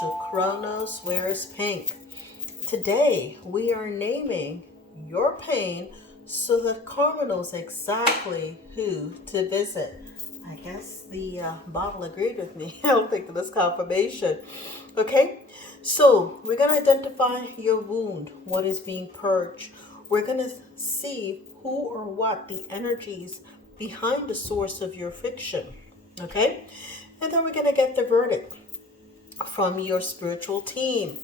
to Kronos Wears Pink. Today we are naming your pain so that karma knows exactly who to visit. I guess the bottle agreed with me. I don't think that was confirmation. Okay, so we're going to identify your wound, what is being purged. We're going to see who or what the energies behind the source of your fiction. Okay, and then we're going to get the verdict from your spiritual team.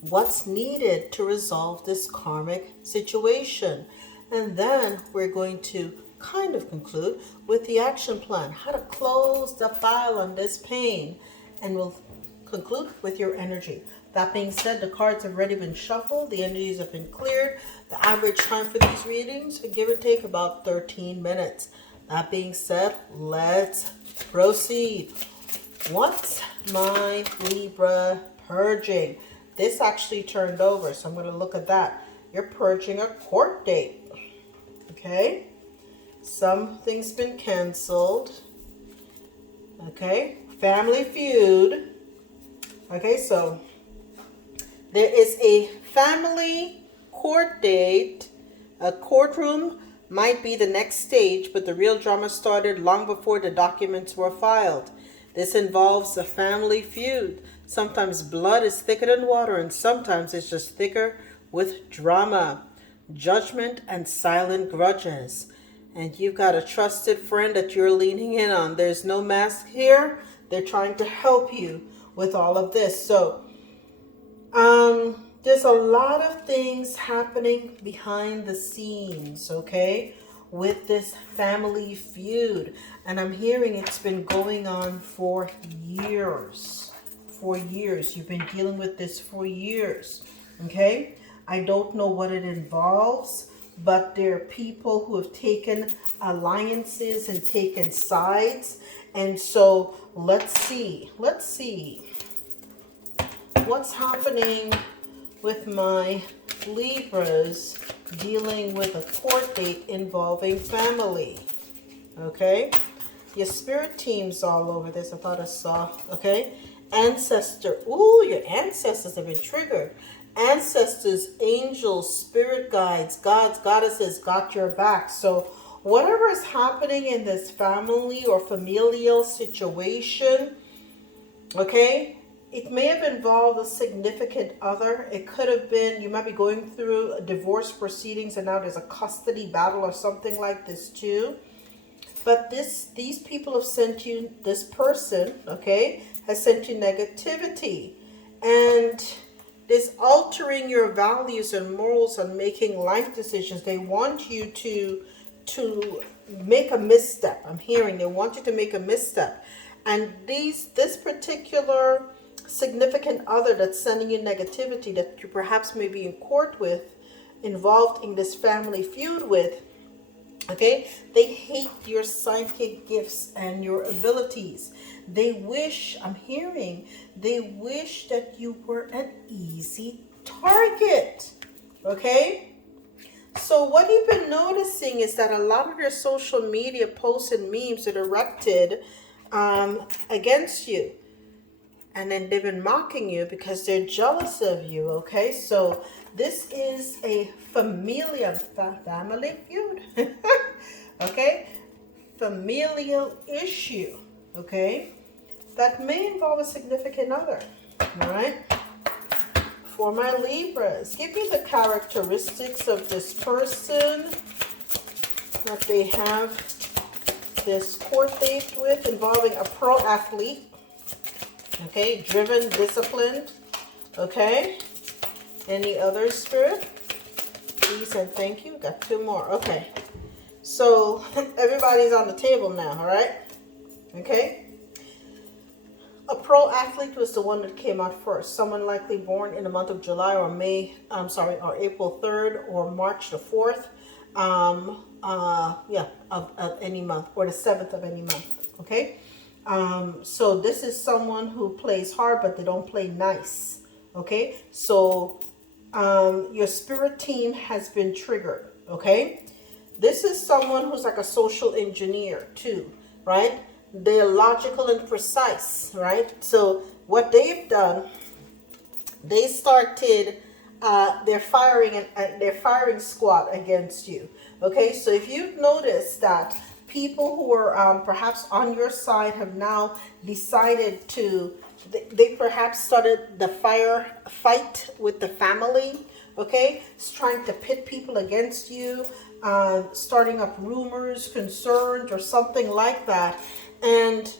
What's needed to resolve this karmic situation? And then we're going to kind of conclude with the action plan, how to close the file on this pain, and we'll conclude with your energy. That being said, the cards have already been shuffled, the energies have been cleared. The average time for these readings, give or take, about 13 minutes. That being said, let's proceed. What's my Libra purging? This actually turned over, so I'm going to look at that. You're purging a court date. Okay? Something's been canceled. Okay? Family feud. Okay, so there is a family court date. A courtroom might be the next stage, but the real drama started long before the documents were filed. This involves a family feud. Sometimes blood is thicker than water, and sometimes it's just thicker with drama, judgment, and silent grudges. And you've got a trusted friend that you're leaning in on. There's no mask here. They're trying to help you with all of this. So, there's a lot of things happening behind the scenes, okay, with this family feud. And I'm hearing it's been going on for years. For years. You've been dealing with this for years, okay? I don't know what it involves, but there are people who have taken alliances and taken sides. And so let's see what's happening with my Libras dealing with a court date involving family. Okay, your spirit team's all over this. I thought I saw. Okay, ancestor. Ooh, your ancestors have been triggered. Ancestors, angels, spirit guides, gods, goddesses got your back. So whatever is happening in this family or familial situation, okay, it may have involved a significant other. It could have been, you might be going through divorce proceedings and now there's a custody battle or something like this too. But these people have sent you, this person, okay, has sent you negativity. And this altering your values and morals and making life decisions. They want you to make a misstep. I'm hearing they want you to make a misstep. And this particular significant other that's sending you negativity that you perhaps may be in court with, involved in this family feud with, okay, they hate your psychic gifts and your abilities. They wish, I'm hearing, they wish that you were an easy target, okay? So what you've been noticing is that a lot of their social media posts and memes are directed against you. And then they've been mocking you because they're jealous of you, okay? So this is a family feud, okay? Familial issue, okay? That may involve a significant other, all right? For my Libras, give me the characteristics of this person that they have this court date with, involving a pro athlete. Okay, driven, disciplined. Okay. Any other spirit? Please and thank you. Got two more. Okay. So everybody's on the table now, all right? Okay. A pro athlete was the one that came out first. Someone likely born in the month of July or or April 3rd or March the 4th. Of any month, or the 7th of any month. Okay. So this is someone who plays hard, but they don't play nice. Okay, so your spirit team has been triggered. Okay, this is someone who's like a social engineer too, right? They're logical and precise, right? So what they've done They started their firing squad against you. Okay, so if you've noticed that people who were perhaps on your side have now decided to, they perhaps started the fight with the family. Okay, it's trying to pit people against you, starting up rumors, concerns, or something like that. And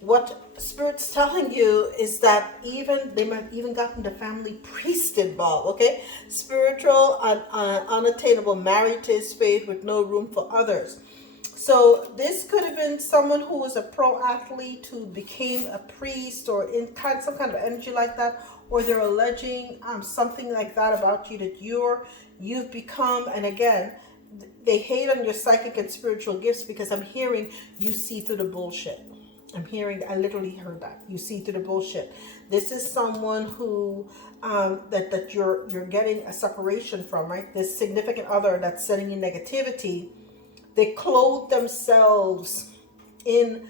what Spirit's telling you is that they might have even gotten the family priest involved. Okay, spiritual and unattainable, married to his faith with no room for others. So this could have been someone who was a pro athlete who became a priest, or in some kind of energy like that, or they're alleging something like that about you, that you've become. And again, they hate on your psychic and spiritual gifts, because I'm hearing you see through the bullshit. I literally heard that. You see through the bullshit. This is someone who that you're getting a separation from, right? This significant other that's sending you negativity. They clothe themselves in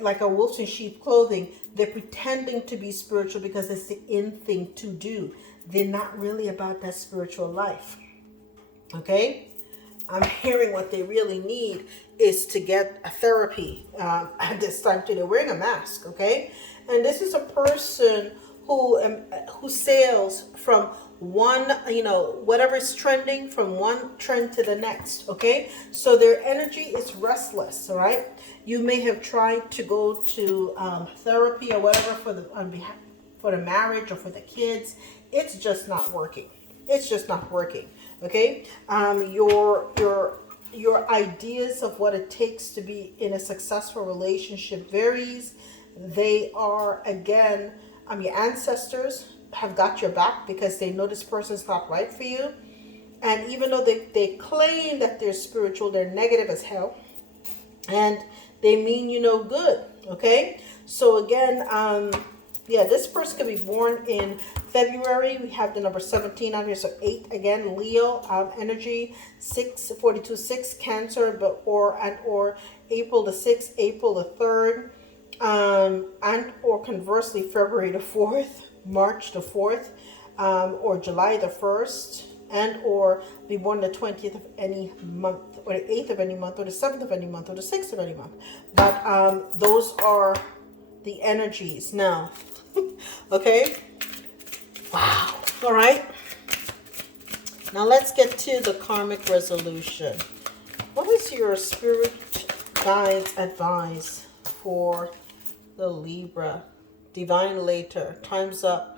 like a wolf in sheep clothing. They're pretending to be spiritual because it's the in thing to do. They're not really about that spiritual life. Okay? I'm hearing what they really need is to get a therapy at this time too. They're wearing a mask, okay? And this is a person who sails from one, whatever is trending, from one trend to the next, okay? So their energy is restless, all right? You may have tried to go to therapy or whatever for the marriage or for the kids. It's just not working. It's just not working. Okay, your ideas of what it takes to be in a successful relationship varies. They are, again, your ancestors have got your back because they know this person's not right for you. And even though they claim that they're spiritual, they're negative as hell. And they mean you no good, okay? So again, this person could be born in February. We have the number 17 on here, so 8 again. Leo energy, 6 Cancer, or April the 6th, April the 3rd, and or conversely February the 4th, March the 4th, or July the 1st, and or be born the 20th of any month, or the 8th of any month, or the 7th of any month, or the 6th of any month. But those are the energies now. Okay. Wow. All right. Now let's get to the karmic resolution. What is your spirit guides advice for the Libra? Divine later. Time's up.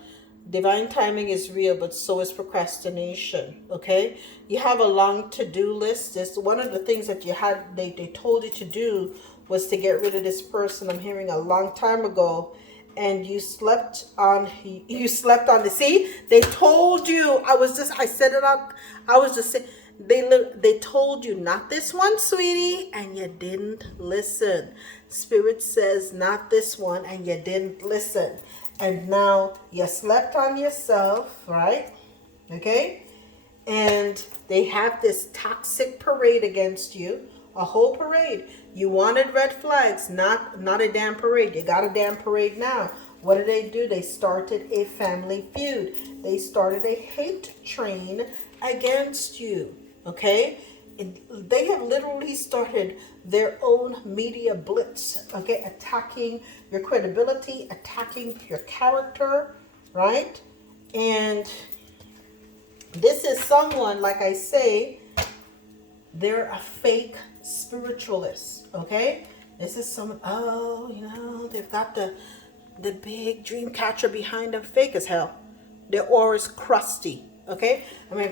Divine timing is real, but so is procrastination. Okay. You have a long to-do list. This one of the things that you had. They told you to do was to get rid of this person. I'm hearing a long time ago. And you slept on the sea. They told you. I said it out. I was just saying, they told you not this one, sweetie, and you didn't listen. Spirit says not this one, and you didn't listen. And now you slept on yourself, right? Okay? And they have this toxic parade against you. A whole parade. You wanted red flags, not a damn parade. You got a damn parade now. What did they do? They started a family feud. They started a hate train against you. Okay? They have literally started their own media blitz. Okay? Attacking your credibility, attacking your character, right? And this is someone, like I say, they're a fake spiritualist, okay? This is someone, they've got the big dream catcher behind them, fake as hell. Their aura is crusty, okay?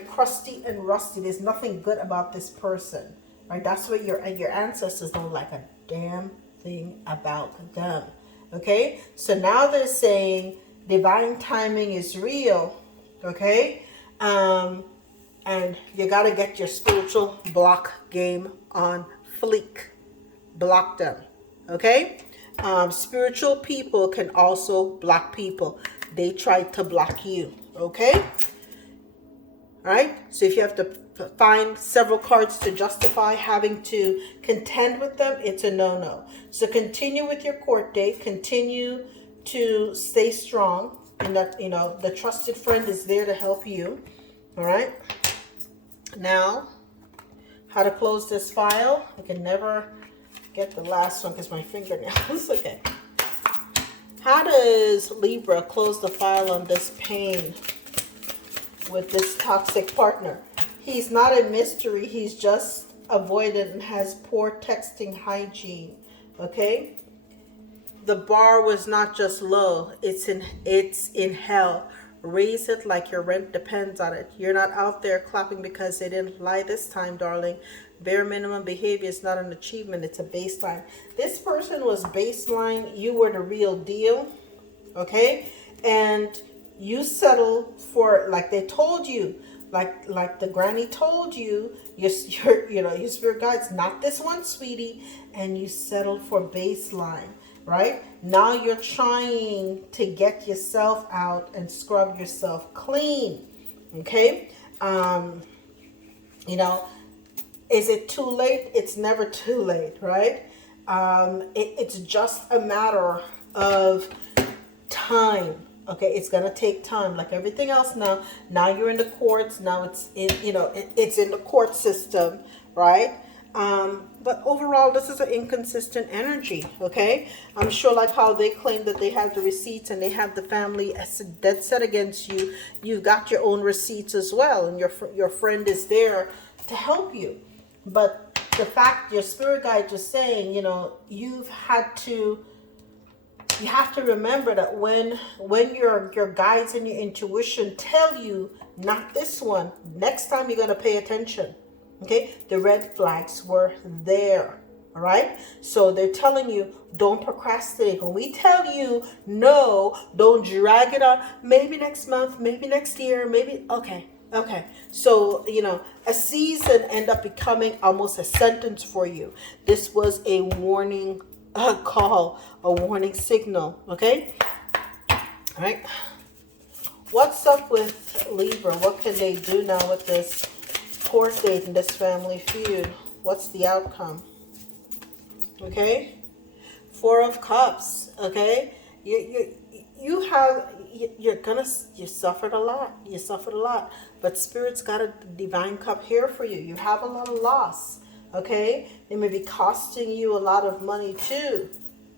Crusty and rusty. There's nothing good about this person, right? That's what your ancestors don't like a damn thing about them, okay? So now they're saying divine timing is real, okay? And you got to get your spiritual block game on fleek. Block them. Okay? Spiritual people can also block people. They try to block you. Okay? All right? So if you have to find several cards to justify having to contend with them, it's a no-no. So continue with your court date. Continue to stay strong. and that, you know, the trusted friend is there to help you. All right. Now, how to close this file. I can never get the last one because my fingernails. Okay. How does Libra close the file on this pain with this toxic partner? He's not a mystery. He's just avoidant and has poor texting hygiene. Okay. The bar was not just low. It's in hell. Raise it like your rent depends on it. You're not out there clapping because they didn't lie this time, darling. Bare minimum behavior is not an achievement. It's a baseline. This person was baseline. You were the real deal. Okay. And you settled for, like they told you, like the granny told you, your spirit guides, not this one, sweetie. And you settled for baseline. Right? Now you're trying to get yourself out and scrub yourself clean. Okay? You know, is it too late? It's never too late, right? It's just a matter of time. Okay, it's gonna take time, like everything else. Now you're in the courts. Now it's in, it's in the court system, right? But overall, this is an inconsistent energy, okay? I'm sure like how they claim that they have the receipts and they have the family that's set against you. You've got your own receipts as well, and your friend is there to help you. But the fact your spirit guide is saying, you have to remember that when your guides and your intuition tell you, not this one, next time you're going to pay attention. Okay, the red flags were there. All right, so they're telling you, don't procrastinate. When we tell you no, don't drag it on. Maybe next month, maybe next year, maybe okay. So a season end up becoming almost a sentence for you. This was a warning call, a warning signal. Okay, all right. What's up with Libra? What can they do now with this court date in this family feud? What's the outcome? Okay, 4 of Cups. Okay, you suffered a lot, but Spirit's got a divine cup here for you. You have a lot of loss. Okay, it may be costing you a lot of money too.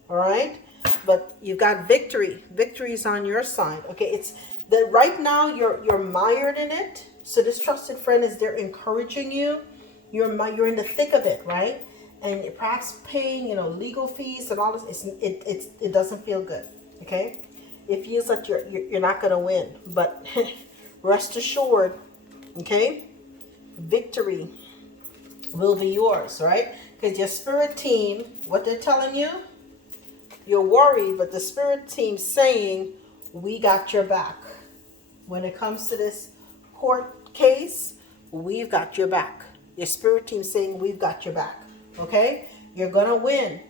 All right, but you've got victory. Victory is on your side. Okay, it's that right now you're mired in it. So this trusted friend is there encouraging you. You're in the thick of it, right? And you're perhaps paying, legal fees and all this. It doesn't feel good. Okay, it feels like you're not gonna win. But rest assured, okay, victory will be yours, right? Because your spirit team, what they're telling you, you're worried, but the spirit team's saying, we got your back. When it comes to this court case, we've got your back. Your spirit team saying, we've got your back. Okay, you're gonna win,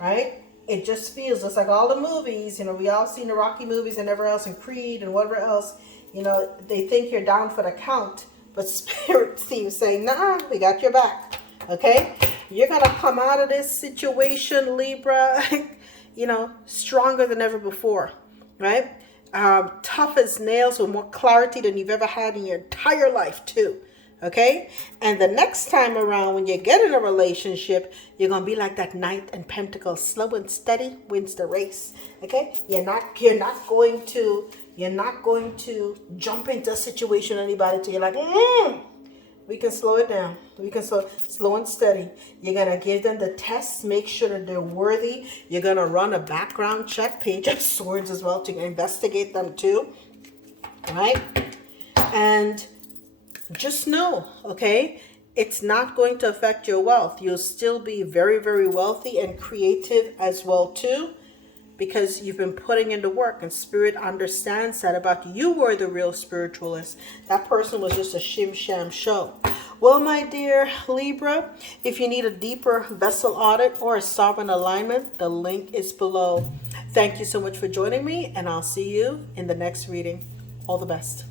right? It just feels just like all the movies. We all seen the Rocky movies and everywhere else, and Creed and whatever else. They think you're down for the count, but spirit team saying, nah, we got your back. Okay, you're gonna come out of this situation, Libra, stronger than ever before, right? Tough as nails, with more clarity than you've ever had in your entire life too. Okay, and the next time around when you get in a relationship, you're gonna be like that Knight in Pentacles, slow and steady wins the race. Okay, you're not going to jump into a situation anybody till you're like, we can slow it down. We can slow and steady. You're gonna give them the tests, make sure that they're worthy. You're gonna run a background check, Page of Swords as well, to investigate them too. All right, and just know, okay, it's not going to affect your wealth. You'll still be very, very wealthy and creative as well too, because you've been putting in the work, and Spirit understands that about you. You were the real spiritualist. That person was just a shim-sham show. Well, my dear Libra, if you need a deeper vessel audit or a sovereign alignment, the link is below. Thank you so much for joining me, and I'll see you in the next reading. All the best.